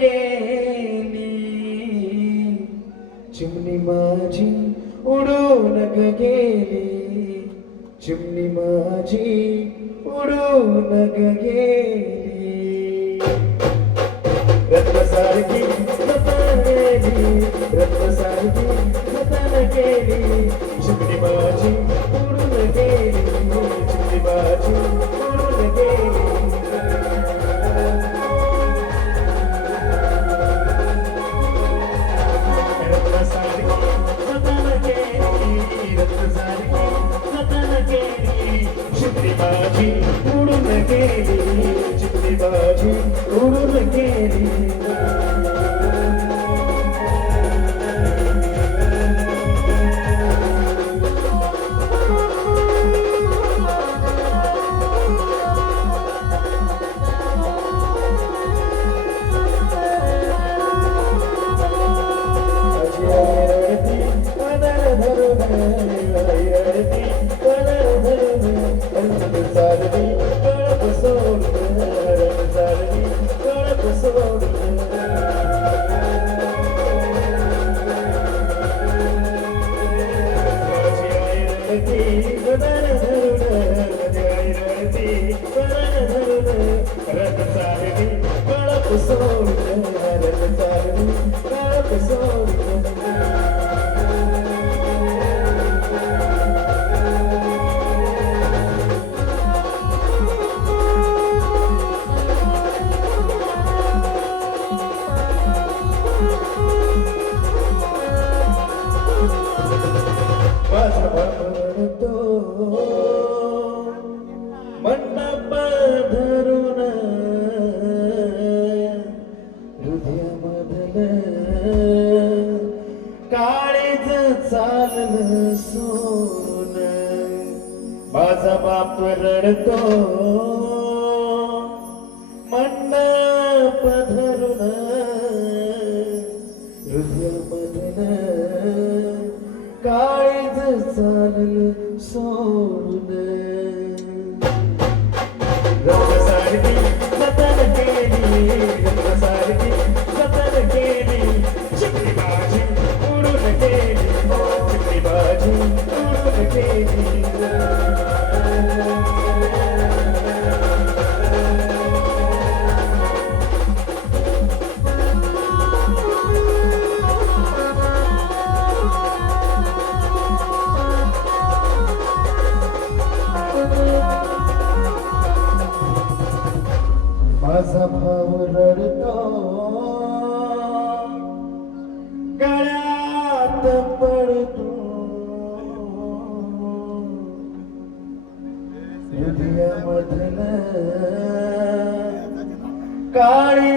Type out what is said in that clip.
केली चिमणी माझी उडून ग गेली चिमणी माझी उडून ग गेली रत्नसारखी रतन गेली रत्नसारखी रतन गेली गेली बाजी उडून गेली चिमणी बाजी उडून गेली. रडती हृदयामधलं काळीच चाललं सोन माझा बाप रडतो. मंडप पधरून. हृदयामधलं काळीज चाललं माझा भाऊ रडतो. गळ्यात पडतो. हृदयामधलं काळी